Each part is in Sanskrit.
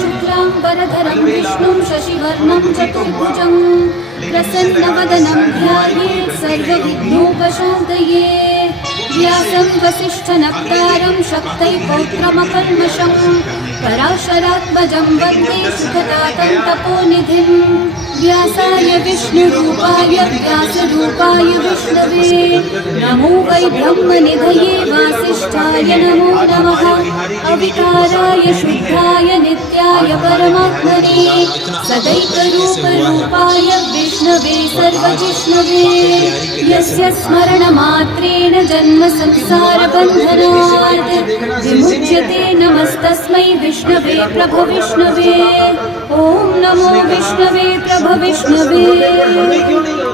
शुक्लांबरधरं विष्णुं शशिवर्णं चतुर्भुजं प्रसन्नवदनं ध्यायेत् सर्वविघ्नोपशान्तये। व्यासं वसिष्ठनप्तारं शक्तैः पौत्रमकल्मषं पराशरात्मजं वन्दे सुखदातं तपोनिधिं। व्यासाय विष्णुरूपाय व्यासरूपाय विष्णवे नमो वै ब्रह्मनिधये वासिष्ठाय नमो नमः। अविकाराय शुद्धाय नित्याय परमात्मने सदैकरूपरूपाय विष्णवे सर्वजिष्णवे। यस्य स्मरणमात्रेण जन्म संसारबन्धनात् विमुच्यते नमस्तस्मै विष्णवे प्रभविष्णवे। ॐ नमो विष्णवे प्रभविष्णवे।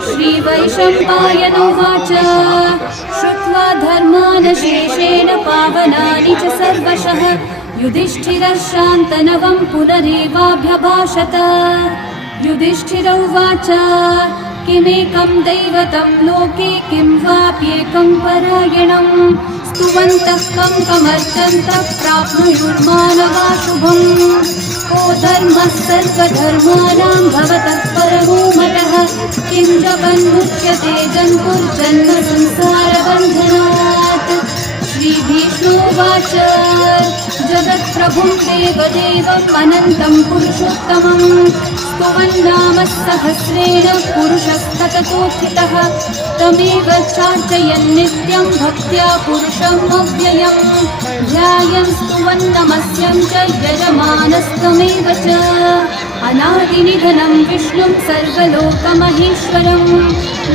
श्रीवैशम्पायनोवाच श्रुत्वा धर्मान् शेषेण पावनानि च सर्वशः युधिष्ठिरः शान्तनवं पुनरेवाभ्यभाषत। युधिष्ठिर उवाच किमेकं दैवतं लोके किं वाप्येकं परायणं स्तुवन्तः कं कमर्चन्तः प्राप्नुयुर्मानवा शुभम्। को धर्मः सर्वधर्माणां भवतः परमो मतः किं जगन्मुच्यते जन्तुर्जन्म संसारबन्धनात्। श्रीभीष्मोवाच जगत्प्रभुं देवदेवम् अनन्तं पुरुषोत्तमं स्तुवन्नाम सहस्रेण पुरुषस्तततोत्थितः तमेव चार्चयन् नित्यं भक्त्या पुरुषम् अव्ययम् ध्यायन् स्तुवन् नमस्यं च यजमानस्तमेव च। अनादिनिधनं विष्णुं सर्वलोकमहेश्वरं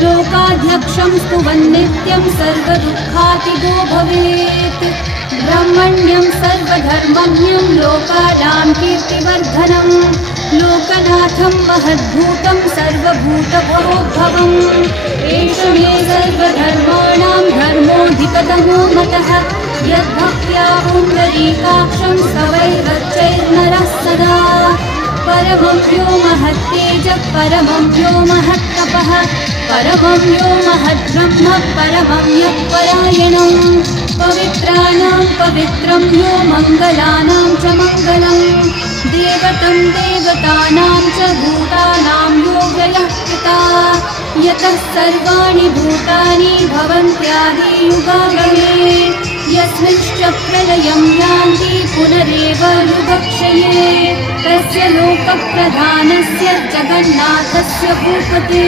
लोकाध्यक्षं स्तुवन् नित्यं सर्वदुःखातिगो भवेत्। ब्रह्मण्यं सर्वधर्मज्ञं लोकानां कीर्तिवर्धनं लोकनाथं महद्भूतं सर्वभूतभवोद्भवम्। एष मे सर्वधर्माणां धर्मोऽधिपतमो मतः यद्भक्त्या पुण्डरीकाक्षं स्तवैरर्चैर्नरः सदा। परमं यो महत्तेजः परमं यो महत्तपः परमं यो महद्ब्रह्म परमं यः परायणं। पवित्राणां पवित्रं यो मङ्गलानां च मङ्गलं देवतं देवतानां च भूतानां यो व्ययः पिता यतः सर्वाणि भूतानि भवन्त्यादियुगागमे यस्मिंश्च प्रलयं यान्ति पुनरेव युगक्षये तस्य लोकप्रधानस्य जगन्नाथस्य भूपते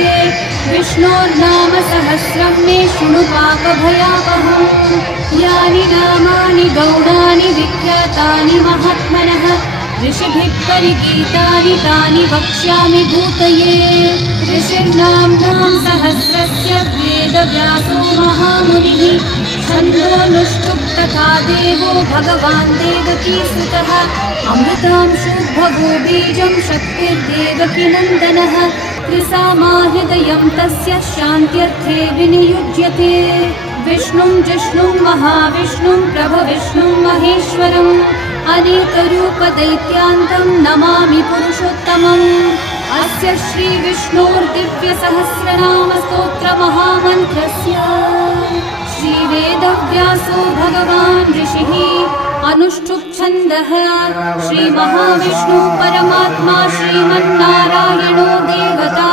विष्णोर्नाम सहस्रं मे शृणु पापभयावहम्। यानि नामानि गौणानि विख्यातानि महात्मनः ऋषिभिः परिगीतानि तानि वक्ष्यामि भूतये। ऋषिर्नाम्नां सहस्रस्य वेदव्यासो महामुनिः छन्दोनुष्टुप् तथा देवो भगवान् देवकीसुतः अमृतांशोद्भवो बीजं शक्तिर्देवकीनन्दनः त्रिसामाहृदयं तस्य शान्त्यर्थे विनियुज्यते। विष्णुं जिष्णुं महाविष्णुं प्रभविष्णुं महेश्वरम् अनेकरूपदैत्यान्तं नमामि पुरुषोत्तमम्। अस्य श्रीविष्णोर्दिव्यसहस्रनामस्तोत्रमहामन्त्रस्य श्रीवेदव्यासो भगवान् ऋषिः अनुष्ठुप्छन्दः श्रीमहाविष्णु परमात्मा श्रीमन्नारायणो देवता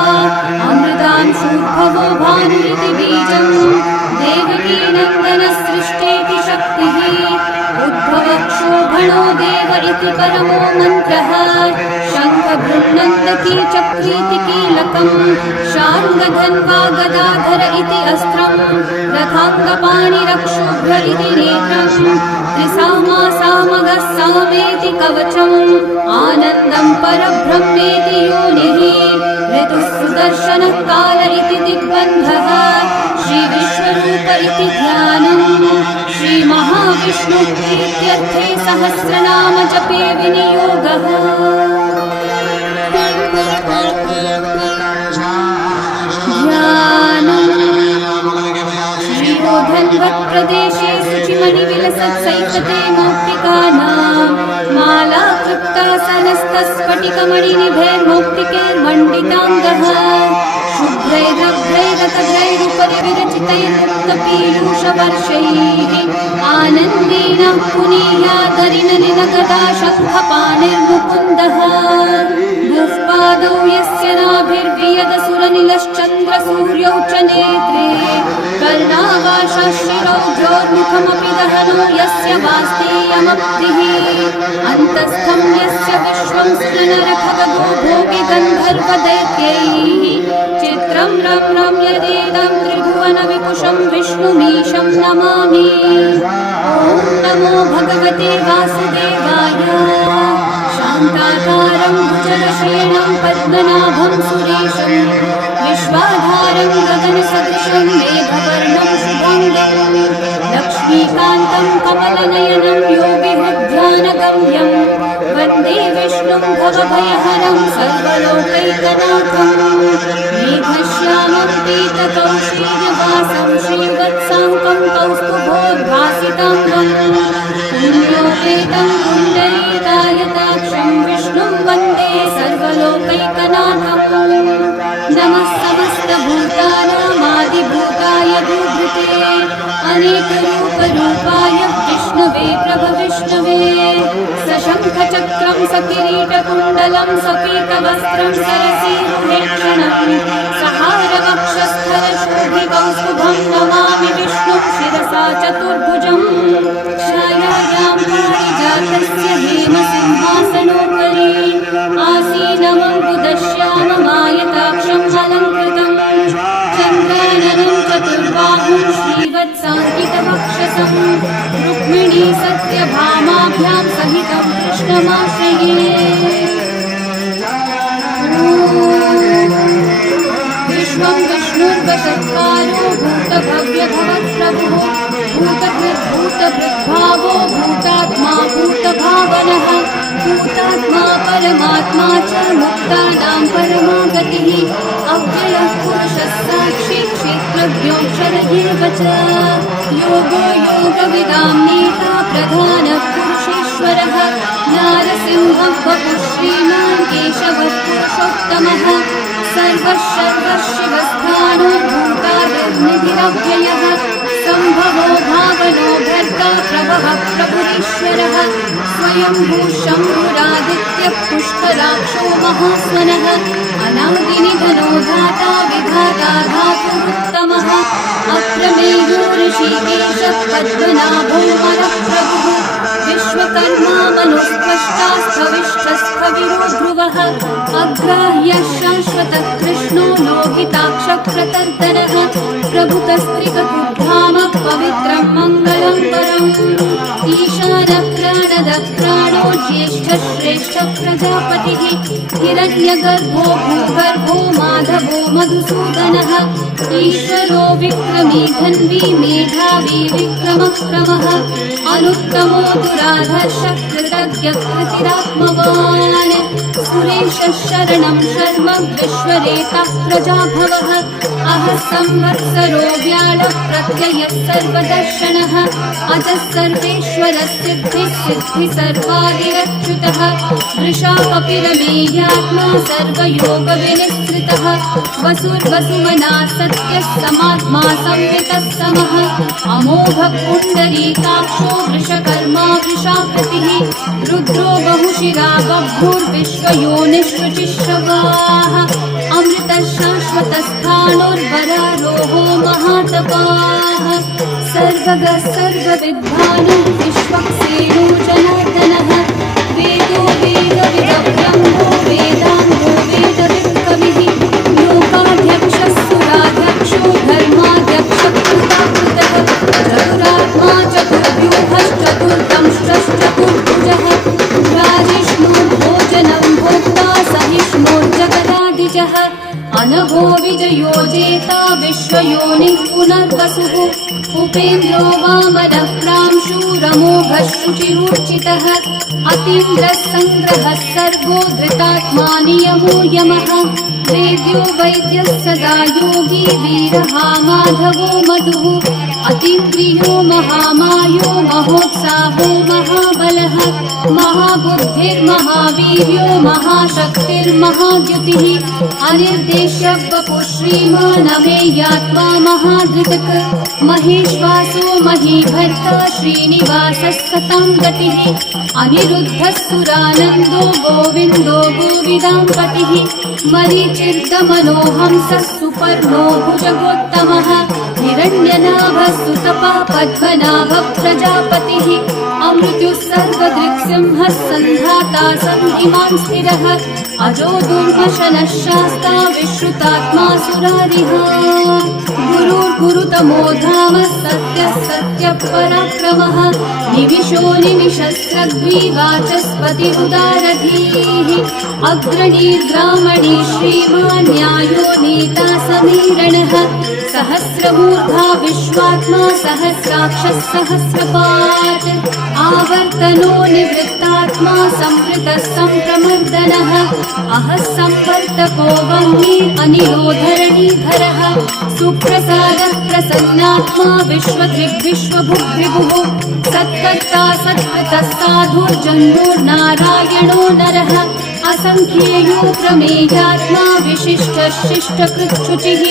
अमृतांशोद्भवो भानुरिति बीजम् देवकीनन्दनसृष्टेति शक्तिः उद्भवक्षोभणो देव इति परमो मन्त्रः शङ्खभृन्नन्दकी चक्रीति कीलकम् शार्ङ्गधन्वा गदाधर इति अस्त्रम् रथाङ्गपाणिरक्षोभ्र इति नेत्रम् त्रिसामा सामगः सामेति कवचम् आनन्दं परब्रह्मेति योनिः ऋतुः सुदर्शनः काल इति दिग्बन्धः श्रीविश्वरूप इति ध्यानम् श्रीमहाविष्णुः प्रीत्यर्थे सहस्रनाम जपे विनियोगः। श्रीरोधन्वत्प्रदेशे शुचिमणिविलसत्सैकते मौक्तिकानां मालाकृप्तासनस्तस्फटिकमणिनिभैर्मौक्तिकैर्मणौ मण्डिताङ्गः शुभ्रैरभ्रैरतभ्रैरुपरि विरचितैर्मुक्तपीयूषवर्षैः आनन्देन पुनीयादरिनलिनगदा शङ्खपाणिर्मुकुन्दः दुःपादौ यस्य नाभिर्वियदसुरनिलश्चन्द्रसूर्यौ च नेत्रे कर्णावाशशिरौद्योर्मुखमपि दहनो यस्य वास्तेयमब्धिः अन्तस्थं यस्य विश्वं स्फुरनरखगो भोगि गन्धर्वदैत्यैः चित्रं रं रं यदेदं त्रिभुवनविपुषं विष्णुमीशं नमामि ॐ नमो भगवते वासुदेवाय शान्ताकारं भुजगशयनं पद्मनाभं सुरेशं विश्वाधारं गगनसदृशं मेघवर्णं शुभाङ्गं लक्ष्मीकान्तं कमलनयनं योगिहृद्ध्यानगम्यं वन्दे विष्णुं भवभयहरं सर्वलोकैकनाथं मेघश्यामं पीतकौशीयवासं श्रीवत्साङ्कं कौस्तुभोद्भासिताङ्गं पुण्योपेतं पुण्डरीकायताक्षं विष्णुं वन्दे सर्वलोकैकनाथं नमः समस्तभूतानामादिभूताय भूभृते अनेकरूपरूपाय विष्णवे प्रभविष्णवे सशङ्खचक्रं सकिरीटकुण्डलं सपीतवस्त्रं सरसीरुहेक्षणं सहारवक्षस्थलशोभिकौस्तुभं नमामि विष्णुं शिरसा चतुर्भुजं छायायां पारिजातस्य हेमसिंहासनोपरि आसीनमम्बुदश्याममायताक्षं अलङ्कृतं चन्द्राननं चतुर्बाहुं श्रीवत्साङ्कितवक्षसं रुक्मिणी सत्यभामाभ्यां सहितं कृष्णमाश्रये विश्वं विष्णुर्वशत्कारो भूतभव्यभवत्प्रभुः भूतभृद्भावो भूतात्मा भूतभावनः भूतात्मा परमात्मा च मुक्तानां परमा गतिः अव्ययः पुरुषः साक्षी क्षेत्रज्ञोऽक्षर एव च योगो योगविदां नेता प्रधानः पुरुषेश्वरः नारसिंहः वपुः श्रीमान् केशवः पुरुषोत्तमः सर्वशिवस्थानो भूतादिर्निधिरव्ययः सम्भवो भावनो भर्ता प्रभवः प्रभुरीश्वरः स्वयंभू शम्भुरादित्यः पुष्कराक्षो महास्वनः अनादिनिधनो धाता विधाता धातुरुत्तमः अप्रमेयो ऋषिकेशः पद्मनाभो मनःप्रभुः विश्वकर्मा मनुस्त्वष्टास्थविष्ठस्थविरो ध्रुवः अग्राह्यः शाश्वतः कृष्णो लोहिताक्षप्रतर्दनः प्रभुतस्त्रिककुधाम पवित्रं मङ्गलं परम् ईशानः प्राणदः प्राणो ज्येष्ठः श्रेष्ठः प्रजापतिः हिरण्यगर्भो भूगर्भो माधवो मधुसूदनः ईश्वरो विक्रमी धन्वी मेधावी विक्रमः क्रमः अनुत्तमो दुराधर्षः कृतज्ञः कृतिरात्मवान् सुरेशः शरणं शर्म विश्वरेतः प्रजाभवः अहः संवत्सरो व्याळः प्रत्ययः सर्वदर्शनः अजः सर्वेश्वरः सिद्धिः सर्वादिरच्युतः वृषा कपिलमेयात्मा सर्वयोगविनिसृतः वसुर्वसुमना सत्यः समात्मा संवितः समः अमोघः पुण्डरीकाक्षो वृषकर्मा वृषाकृतिः रुद्रो बहुशिरा बभ्रुर्विश्वयोनिश्रुचिश्रवाः अमृतः शाश्वतस्थाणोर्वरारोहो महातपाः सर्वगः सर्वविद्वानो विश्वक्सेनो जनार्दनः वेदो वेदविदब्रह्मो वेदाङ्गो वेदवित्कविः लोकाध्यक्षः सुराध्यक्षो धर्माध्यक्षः कृताकृतः चतुरात्मा चतुर्व्यूहश्चतुर्दंष्ट्रश्चतुर्भुजः राजिष्णो भोजनं भोक्ता सहिष्णोर्जगदादिजः अनघो विजयो जेता विश्वयोनिः पुनर्वसुः उपेन्द्रो वामनः प्रांशूरमोघः शुचिरूर्चितः अतीन्द्रः सङ्ग्रहः सर्गो धृतात्मा नियमो यमः वेद्यो वैद्यः सदा योगी वीरः माधवो मधुः अतीन्द्रियो महामायो महोत्साहो महाबलः महाबुद्धिर्महावीर्यो महाशक्तिर्महाद्युतिः अनिर्देश्य वपुः श्रीमानमेयात्मा महाधृतक् महेश्वासो महीभर्ता श्रीनिवासः सतां गतिः अनिरुद्धः सुरानन्दो गोविन्दो गोविदाम्पतिः मरीचिर्दमनोहंसः सुपर्णो भुजगोत्तमः हिरण्यनाभः सुतपः पद्मनाभः प्रजापतिः अमृत्युः सर्वदृक्सिंहः सन्धाता सन्धिमान् स्थिरः अजो दुर्मशनः शास्ता विश्रुतात्मा सुरारिः गुरुर्गुरुतमो धाम सत्यः सत्यपराक्रमः निविशो निमिषस्रग्वी वाचस्पतिरुदारधीः अग्रणीर्ब्राह्मणी श्रीमान् न्यायो नेता समीरणः सहस्रमूर्धा विश्वात्मा सहस्राक्षः सहस्रपात् आवर्तनो निवृत्तात्मा संवृतः सम्प्रमर्दनः अहः संवर्तको वह्नि अनिरोधरणीधरः सुप्रसादः प्रसन्नात्मा विश्वभुग्विभुः सत्कर्ता सत्कृतः साधुर्जन्मोर्नारायणो नरः असंख्येयो प्रमेयात्मा विशिष्टः शिष्टकृच्छुचिः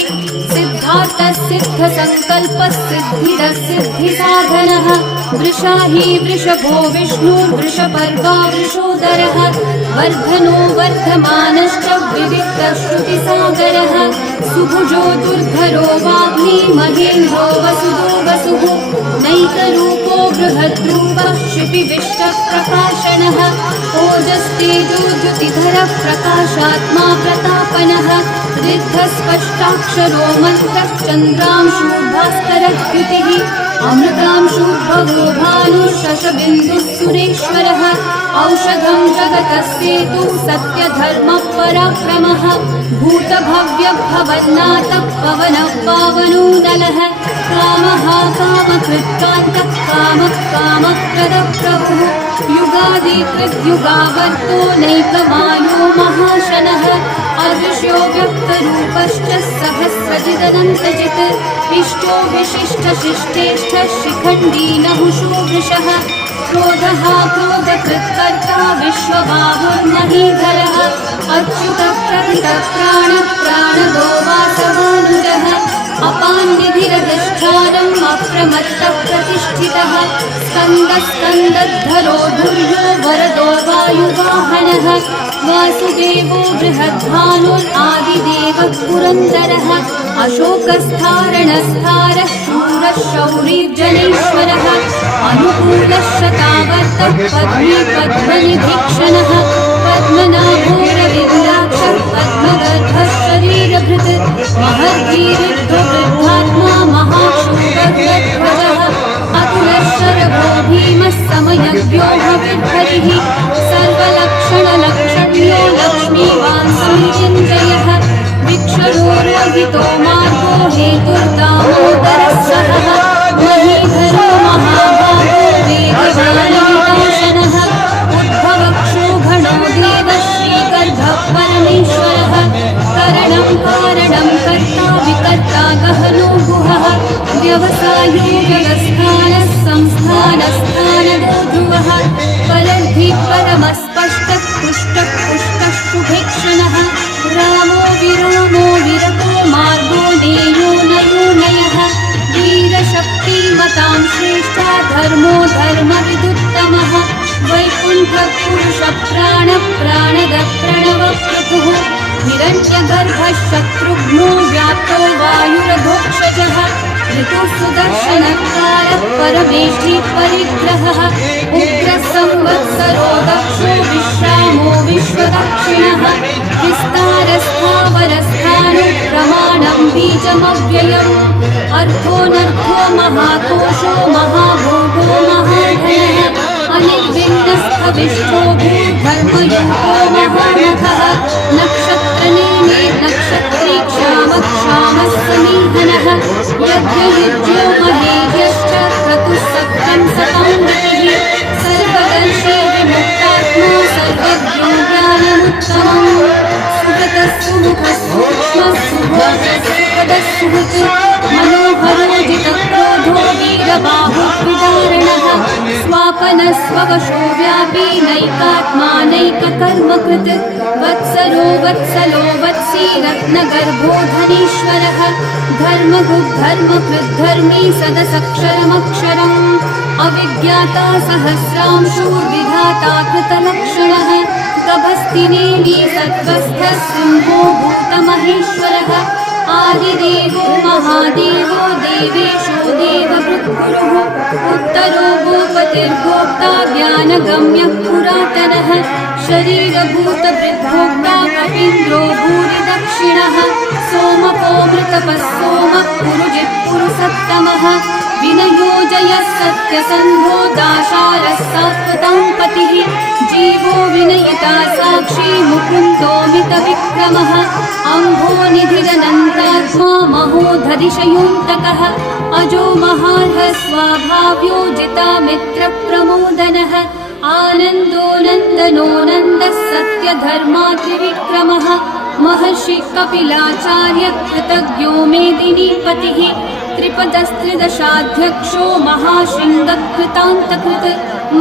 सिद्धार्थः सिद्धसङ्कल्पः सिद्धिरः सिद्धिसाधनः वृषाही वृषभो विष्णुर्वृषपर्वा वृषोदरः वर्धनो वर्धमानश्च विविक्तः श्रुतिसागरः सुभुजो दुर्धरो वाग्मी महेन्द्रो वसुदो वसुः नैकरूपो बृहद्रूपः क्षितिविष्टः प्रकाशनः ओजस्तेजो द्युतिधरः प्रकाशात्मा प्रतापनः ऋद्धस्पष्टाक्षरो मन्त्रः चन्द्रांशूर्भास्करद्युतिः अमृतांशूर्भवो भानुः शशबिन्दुः सुरेश्वरः औषधं जगतः सेतुः सत्यधर्मः पराक्रमः भूतभव्यभवन्नाथः पवनः पावनो नलः कामः कामकृत्कान्तः कामः कामप्रदः प्रभुः युगादिकृद्युगावर्तो नैकमायो महाशनः अदृश्यो व्यक्तरूपश्च सहस्रजिदनन्तजित् इष्टो विशिष्टशिष्टेष्ठः शिखण्डी नहुषो वृषः क्रोधः क्रोधकृत्कर्ता विश्वबाहुर्महीधरः अच्युतः प्रकृतः प्राणः प्राणदो वासवानुजः अपान्निधिरधिष्ठानम् अप्रमत्तः प्रतिष्ठितः स्कन्दस्कन्दद्धरो धुर्यो वरदो वायुवाहनः वासुदेवो बृहद्भानुरादिदेवः पुरन्दरः अशोकस्थारणस्थारः शूरः शौरीर्जनेश्वरः अनुकूलः शतावर्तः पद्मे पद्मनिभीक्षणः पद्मनाभोरविन्दाक्षः पद्मगर्भः शरीरभृत् महर्गीरिद्धवृद्धात्मा महाशूरध्वजः अतुलः शरभो भीमः समयज्ञो हविर्हरिः सर्वलक्षणलक्षण्यो लक्ष्मीवान् समितिञ्जयः विक्षणो रोहितो मार्गो हेतुर्दामोदरः सहः महीधरो महाभागो वेदवानविनाशनः उद्भवक्षोभणो देवः श्रीगर्भः परमेश्वरः करणं कारणं कर्ता विकर्ता गहनो गुहः व्यवसायो व्यवस्थानः संस्थानस्थानदो ध्रुवः परद्धि परमस्पष्टः पुष्टः पुष्टः शुभेक्षणः रामो विरतो मार्गो नेयो नयो नयः वीरशक्तिमतां श्रेष्ठा धर्मो धर्मविदुत्तमः वैकुण्ठपुरुषप्राणः प्राणदः प्रणवप्रभुः हिरण्यगर्भः शत्रुघ्नो व्याप्तो वायुरधोक्षजः ऋतुः सुदर्शनकारः परमेष्ठी परिग्रहः उग्रसंवत्सरो दक्षो विश्रामो विश्वदक्षिणः विस्तारस्थावरस्थानो प्रमाणं बीजमव्ययम् अर्थोऽनर्थो महाकोशो महाभोगो महाधनः अनिर्विण्णस्थविष्ठो भूधर्मयुक्तो महानखः नक्षत्रनेमे नक्षत्री क्षामः समीहनः यज्ञयुज्यो महेश सूक्ष्मसुभोजसुहृत् मनोहरोजितक्रोधो वीरबाहुविदारणः स्वापनस्ववशो व्यापी नैकात्मानैककर्मकृत् वत्सरो वत्सलो वत्सी रत्नगर्भो धनीश्वरः धर्मकृद्धर्मी सदसक्षरमक्षरम् अविज्ञाता सहस्रांशूर्विधाता कृतलक्षणः गभस्तिनेमि सत्त्वस्थः सिंहो भूतमहेश्वरः आदिदेवो महादेवो देवेशो देववृत्पुरुः उत्तरो गोपतिर्गोप्ता ज्ञानगम्यः पुरातनः शरीरभूतभृद्भोक्ता कपीन्द्रो भूरिदक्षिणः सोमको मृतपः सोमः पुरुजित्पुरुसत्तमः विनयोजयः सत्यसन्धो दाशारः सात्वतां पतिः जीवो विनयिता साक्षी मुकुन्दोमितविक्रमः अम्भोनिधिरनन्तात्मा महोधरिशयोऽन्तकः अजो महार्हः स्वाभाव्योजितामित्रप्रमोदनः आनन्दो नन्दनो नन्दः सत्यधर्मात्रिविक्रमः महर्षि कपिलाचार्य कृतज्ञो मेदिनीपतिः त्रिपदस्त्रिदशाध्यक्षो महाशृङ्गकृतान्तकृत्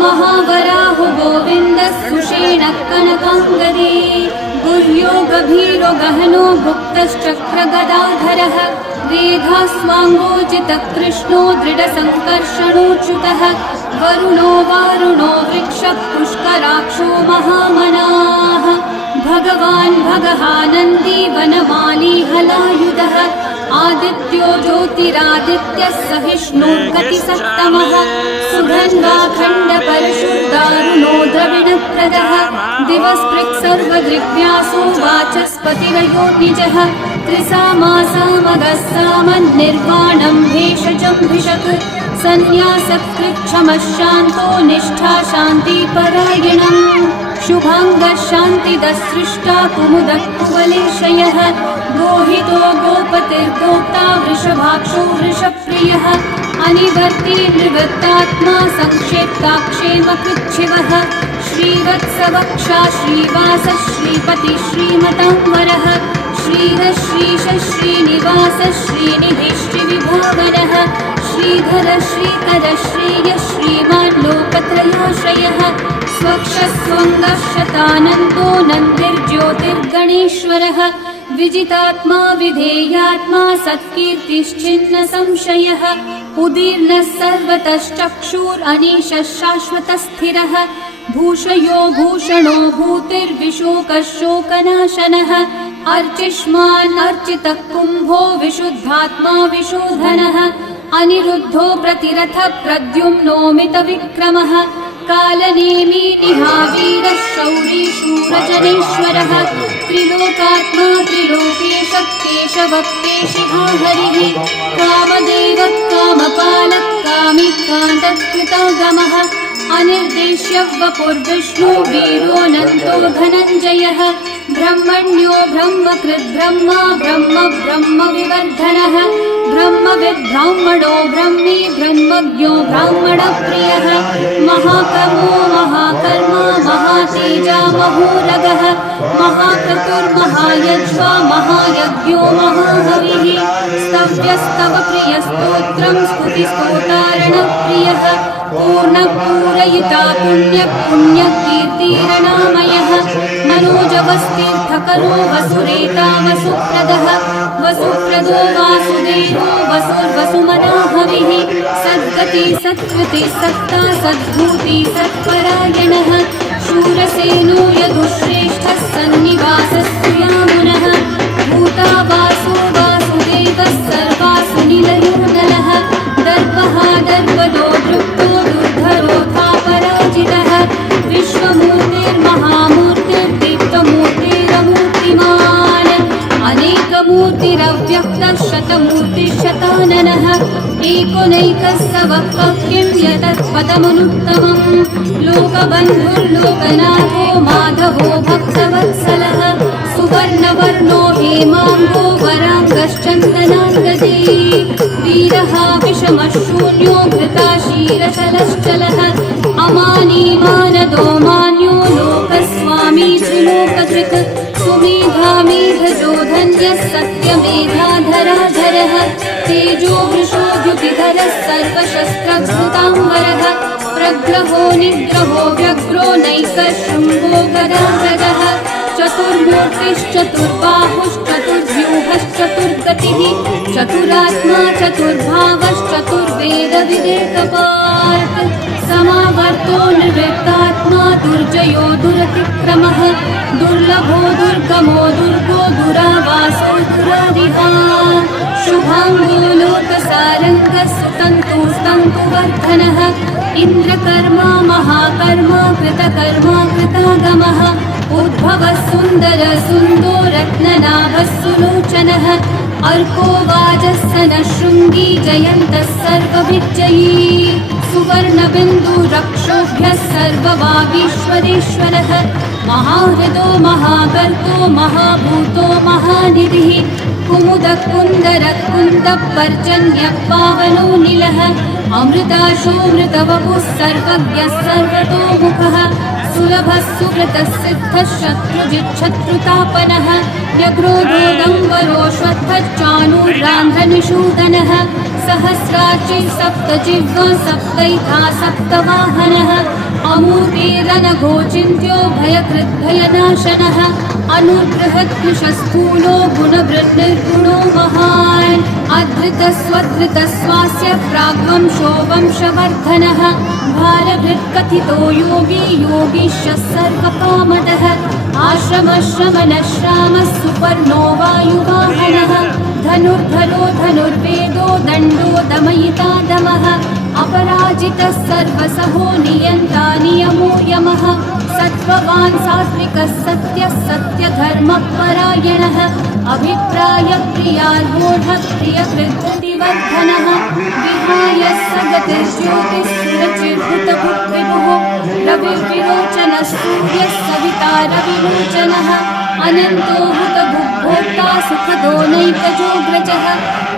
महावराहो गोविन्दः सुषेणः कनकाङ्गदे गुह्यो गभीरो गहनो गुप्तश्चक्रगदाधरः रेधास्वाङ्गोचितकृष्णो दृढसङ्कर्षणोच्युतः वरुणो वारुणो वृक्षः पुष्कराक्षो महामनाः भगवान् भगहानन्दी वनमाली हलायुधः आदित्यो ज्योतिरादित्यः सहिष्णुर्गतिसत्तमः सुगन्धाखण्डपरशुर्दारुणो द्रविणप्रदः दिवस्पृक्सर्वदृग्व्यासो वाचस्पतिरयोनिजः त्रिसामासामगस्सामन्निर्वाणं भेषजं भिषक् सन्न्यासकृच्छमः शान्तो निष्ठा शान्तिपरायणम् शुभाङ्गः शान्तिदसृष्टा कुमुदः कुवलेशयः गोहितो गोपतिर्गोप्ता वृषभाक्षो वृषप्रियः अनिवर्ती निवृत्तात्मा संक्षेप्ताक्षेमकृच्छिवः श्रीवत्सवक्षा श्रीवासः श्रीपति श्रीमतांवरः श्रीधः श्रीशः श्रीनिवासः श्रीनिधिः श्रीविभावनः श्रीधर श्रीकर श्रेयः श्रीमान् लोकत्रयाश्रयः स्वक्षस्वङ्गः शतानन्दो नन्दिर्ज्योतिर्गणेश्वरः विजितात्मा विधेयात्मा सत्कीर्तिश्चिन्न संशयः उदीर्णः सर्वतश्चक्षुरनीशः शाश्वतस्थिरः भूषयो भूषणो भूतिर्विशोकः शोकनाशनः अर्चिष्मान् अर्चितः कुम्भो विशुद्धात्मा विशोधनः अनिरुद्धो प्रतिरथ प्रद्युम्नोमितविक्रमः कालनेमी निहावीरः शौरी शूरजनेश्वरः त्रिलोकात्मा त्रिलोकेश केशवक्तेशिहा हरिः कामदेवः कामपालः कामिकान्तकृतागमः अनिर्देश्य वपुर्विष्णु वीरोऽनन्तो धनञ्जयः ब्रह्मण्यो ब्रह्मकृद्ब्रह्मा ब्रह्म ब्रह्मविवर्धनः ब्रह्मविद् ब्राह्मणो ब्रह्मी ब्रह्मज्ञो ब्राह्मणप्रियः महाकर्मो महाकर्मा महातेजा महोरगः महाक्रतुर्महायज्वा महायज्ञो महाहविः स्तव्यस्तवप्रियस्तोत्रं स्तुतिस्तोतारणप्रियः पूर्णपूरयिता पुण्यकीर्तिरनामयः मनोजवस्तीर्थकरो वसुरेता वसुप्रदः वसुप्रदो वासुदेवो वसुर्वसुमनाहविः सद्गति सत्कृति सत्ता सद्भूति सत्परायणः शूरसेनो यदुश्रेष्ठः सन्निवासस्तु यामुनः भूता वासो वासुदेवः सर्वासु निलयो नरः दर्पः दर्पदो दृप्तो दुर्धरोऽथा पराजितः विश्वमूर्तिर्महामूर्तिर्दीप्तमूर्तिरमूर्तिमान् अनेकमूर्तिरव्यक्तः शतमूर्तिशताननः एकोनैकः सवक्किं यतत्पदमनुत्तमम् लोकबन्धुर्लोकनाथो माधवो भक्तवत्सलः सुवर्णवर्णो हेमाङ्गो वराङ्गश्चन्दनाङ्गदी वीरः विषमशून्यो घृताशीरशलश्चलः अमानी मानदो मान्यो लोकस्वामी त्रिलोकधृक् सुमेधा मेधजो पर्जन्यः सत्यमेधाधराधरः तेजो वृषो द्युतिधरः सर्वशस्त्रभृताम्बरः प्रग्रहो निग्रहो व्यग्रो नैकशृङ्गो गदागदः चतुर्मूर्तिश्चतुर्बाहुश्चतुर्व्यूहश्चतुर्गतिः चतुरात्मा चतुर्भावश्चतुर्वेदविवेकपात् समावर्तो निर्वृत्तात्मा दुर्जयो दुरतिक्रमः दुर्लभो दुर्गमो दुर्गो दुरावासो दुरारिहा शुभाङ्गो लोकसारङ्गः सुतन्तुस्तन्तुवर्धनः इन्द्रकर्मा महाकर्मा कृतकर्मा कृतागमः उद्भवः सुन्दर सुन्दो रत्ननाभः सुलोचनः अर्को वाजः शृङ्गी जयन्तः सर्वविजयी सुवर्णबिन्दुरक्षोभ्यः सर्ववागीश्वरेश्वरः महाहृदो महाकर्तो महाभूतो महानिधिः कुमुदकुन्दरकुन्दपर्जन्यः पावनो निलः अमृताशोऽमृतवपुः सर्वज्ञः सर्वतोमुखः सुलभः सुकृतः सिद्धः शत्रुजिच्छत्रुतापनः न्यग्रोधोदङ्गरोऽश्वत्थश्चाणूरान्ध्रनिषूदनः सहस्रार्ची सप्तजिह्वा सप्तैधा सप्तवाहनः अमूर्तिरनघोचिन्त्यो भयकृद्भयनाशनः अनुर्बृहद्विषस्थूलो गुणवृद्धिर्गुणो महान् अधृतस्वधृतस्वास्य प्राग्वंशो वंशवर्धनः भारभृत्कथितो योगी योगीशः सर्वकामदः आश्रमश्रमणश्रामः सुपर्णो वायुवाहनः धनुर्धरो धनुर्वेदो दण्डो दमयिता दमः अपराजितः सर्वसहो नियन्ता नियमो यमः सत्त्ववान् सात्विकः सत्यः सत्यधर्मपरायणः अभिप्रायप्रियार्होढः प्रियकृद्धिवर्धनः विहाय सगतिर्ज्योतिस्फुरचिद्भुतभुक्विभुः रविर्विरोचनः सूर्यः सविता रविरोचनः अनन्तो हुतभुग्भोक्ता सुखदो नैकजोऽग्रजः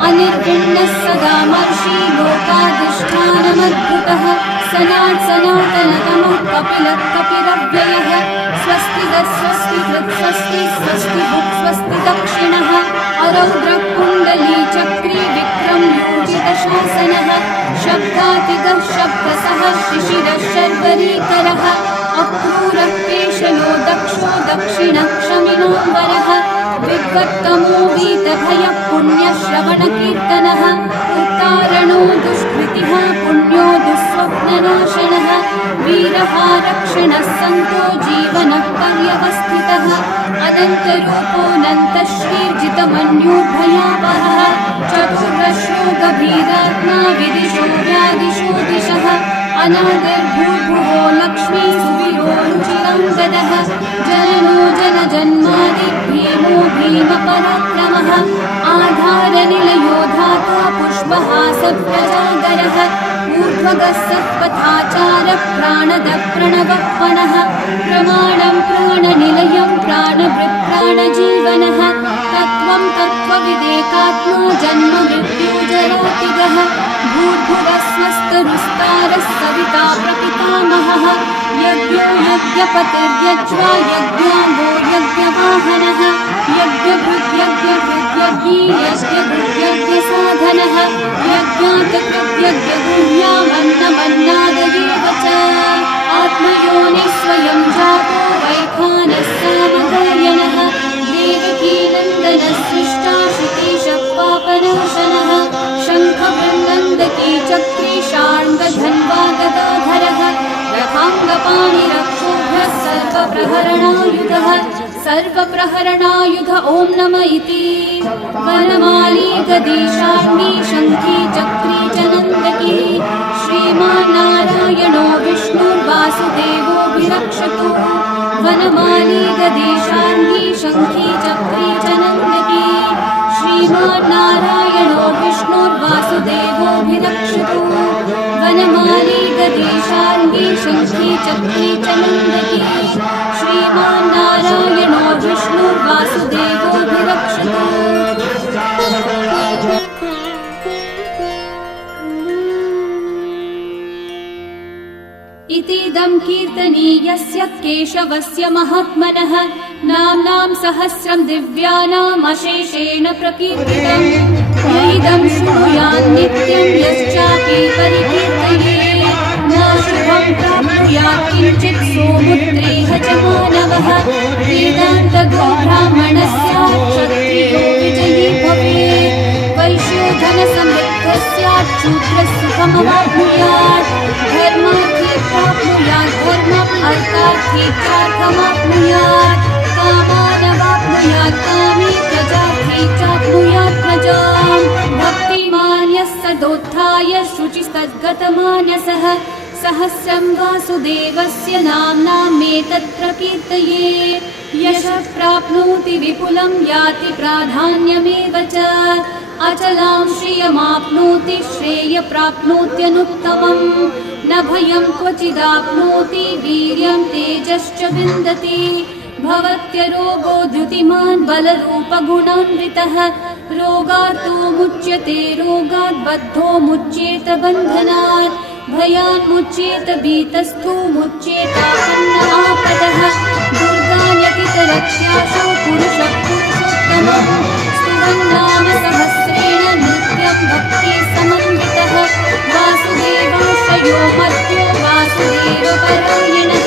अनिर्विण्णः सदा महर्षि लोकाधिष्ठानमद्भुतः सनात् सनातनतमः कपिलः कपिरव्ययः स्वस्तिदः स्वस्तिकृत् स्वस्ति स्वस्तिभुक् स्वस्ति दक्षिणः अरौद्रः कुण्डली चक्री विक्रम योजितशासनः शब्दातिगः शब्दसः शिशिरः शर्वरीकरः अक्रूरः पेशलो दक्षो दक्षिणः क्षमिणोऽम्बरः विद्वत्तमो वीतभयः पुण्यश्रवणकीर्तनः उत्तारणो दुष्कृतिः पुण्यो दुःस्वप्ननाशनः वीरः रक्षणः सन्तो जीवनः पर्यवस्थितः अनन्तरूपोऽनन्तश्रीर्जितमन्योर्भयावहः चतुर्दशो गभीरात्मा विदिशो व्यादिशो दिशः अनादिर्भूर्भुवो लक्ष्मी सुवीरो रुचिरङ्गदः जननो जनजन्मादि भीमो भीमपराक्रमः आधारनिलयो धाता पुष्पहासप्रजागरः ऊर्ध्वगः सत्पथाचारः प्राणदः प्रणवप्पणः प्रमाणं प्राणनिलयं प्राणभृत्प्राणजीवनः तत्त्वं तत्त्वविदेकात्मा जन्म मृत्युजरातिगः भूर्भुवः स्वस्तरुस्तारः सविता प्रपितामहः यज्ञो यज्ञपतिर्यज्वा यज्ञाङ्गो यज्ञवाहनः यज्ञभृद्यज्ञभृद्यज्ञी यज्ञभृद्यज्ञसाधनः यज्ञातकृत्यज्ञगुह्यामन्नमन्नादयेव च आत्मयोनिः स्वयं जातो वैखानः सामगायनः देवकीनन्दनः सृष्टा श्रुतिशः पापनाशनः शङ्खवृन्नन्दकी चक्री शार्ङ्गधन्वा गदाधरः रथाङ्गपाणिरक्षोभ्यः सर्वप्रहरणायुधः सर्वप्रहरणायुध ॐ नम इति वनमाली गदीशार्ङ्गी शङ्खी चक्री च नन्दकी श्रीमान्नारायणो विष्णुर्वासुदेवोऽभिरक्षतु वनमाली गदीशार्ङ्गी शङ्खी चक्री च नन्दकी श्रीमान्नारायणो विष्णुर्वासुदेवोऽभिरक्षतु वनमाली गदीशार्ङ्गी शङ्खी चक्री च नन्दकी श्रीमान्नारायणो विष्णुर्वासुदेवोऽभिरक्षतु इति इदं कीर्तनीयस्य केशवस्य महात्मनः नाम्नां सहस्रं दिव्यानामशेषेण प्रकीर्तितम् यैदं शृणुयात् नित्यं यश्चापि परिकीर्तयेत् न शुभं प्राप्नुयात् किञ्चित् सोमुद्रेह च मानवः वेदान्तगो ब्राह्मणः स्यात् क्षत्रियो विजयी भवेत् वैश्यो धनसमृद्धः स्यात् शूद्रः सुखमवाप्नुयात् धर्मार्थे प्राप्नुयात् धर्मम् अर्थार्थे चार्थमाप्नुयात् कामानवाप्नुयात् कामे प्रजार्थे चाप्नुयात् प्रजाम् भक्तिमान् यः सदोत्थाय शुचिस्तद्गतमानसः सहस्रं वासुदेवस्य नाम्नामेतत् प्रकीर्तये यशः प्राप्नोति विपुलं याति प्राधान्यमेव च अचलां श्रियमाप्नोति श्रेय प्राप्नोत्यनुत्तमम् न भयं क्वचिदाप्नोति वीर्यं तेजश्च विन्दति भवत्यरोगो द्युतिमान् बलरूपगुणान्वितः रोगार्तो मुच्यते रोगात् बद्धो मुच्येत बन्धनात् भयान्मुच्येत भीतस्थो मुच्येतापन्नआपदः दुर्गान्यतितरत्याशो पुरुषः पुरुषोत्तमः स्तुवन्नाम सहस्रेण नित्यं भक्ति समन्वितः वासुदेवाश्रयो मध्यो वासुदेवपरायणः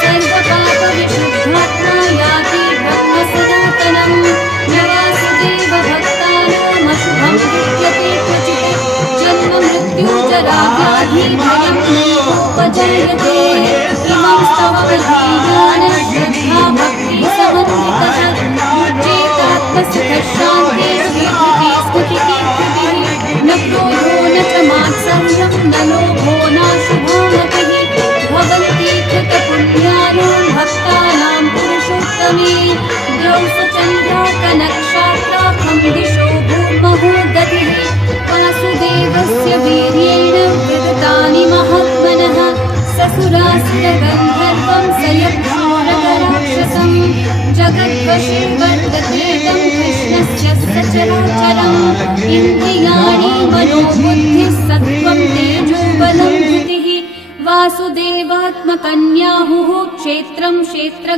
सर्वपापविशुद्धात्मा याति ब्रह्म सनातनम् न वासुदेवभक्तानामशुभं विद्यते क्वचित् जन्म मृत्युजराव्याधि भयं उपजायते इमं स्तव प्रतीयानश्रद्धा भक्तिसमन्वितः मुच्येतात्मसुखशान्ते स्वीकृते स्फुटिकीर्तिभिः न क्रोधो न च मात्सर्यं न लोभो नाशुभामतिः भवन्ति कृतपुण्यानां भक्तानां पुरुषोत्तमे द्यौ सुचन्द्राकनक्षात्राखं दिशो भूर्महो दधिः वासुदेवस्य वीर्येण विदतानि महात्मनः ससुरासुरगन्धर्वं स यक्षोरगराक्षसं जगद्वशे वर्तते तं कृष्णस्य सचराचरम् इन्द्रियाणि मनोबुद्धिः सत्त्वं तेजो बलं धृतिः वासुदेवात्मकन्याहुः क्षेत्रं क्षेत्र